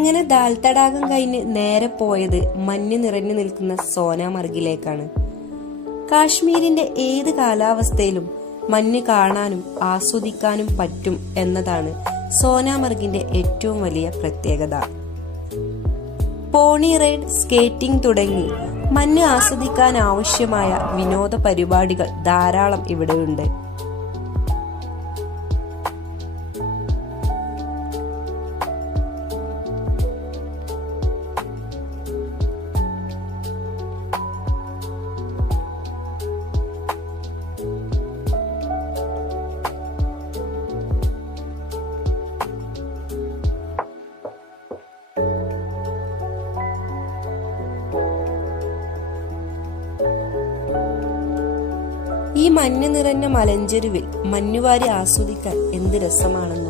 അങ്ങനെ ദാൽ തടാകം കഴിഞ്ഞ് നേരെ പോയത് മഞ്ഞ് നിറഞ്ഞു നിൽക്കുന്ന സോനാമർഗിലേക്കാണ്. കാശ്മീരിന്റെ ഏത് കാലാവസ്ഥയിലും മഞ്ഞ് കാണാനും ആസ്വദിക്കാനും പറ്റും എന്നതാണ് സോനാമർഗിന്റെ ഏറ്റവും വലിയ പ്രത്യേകത. പോണി റൈഡ്, സ്കേറ്റിംഗ് തുടങ്ങി മഞ്ഞ് ആസ്വദിക്കാൻ ആവശ്യമായ വിനോദ പരിപാടികൾ ധാരാളം ഇവിടെയുണ്ട്. ഈ മഞ്ഞ് നിറഞ്ഞ മലഞ്ചെരുവിൽ മഞ്ഞുവാരി ആസ്വദിക്കാൻ എന്ത് രസമാണെന്നോ.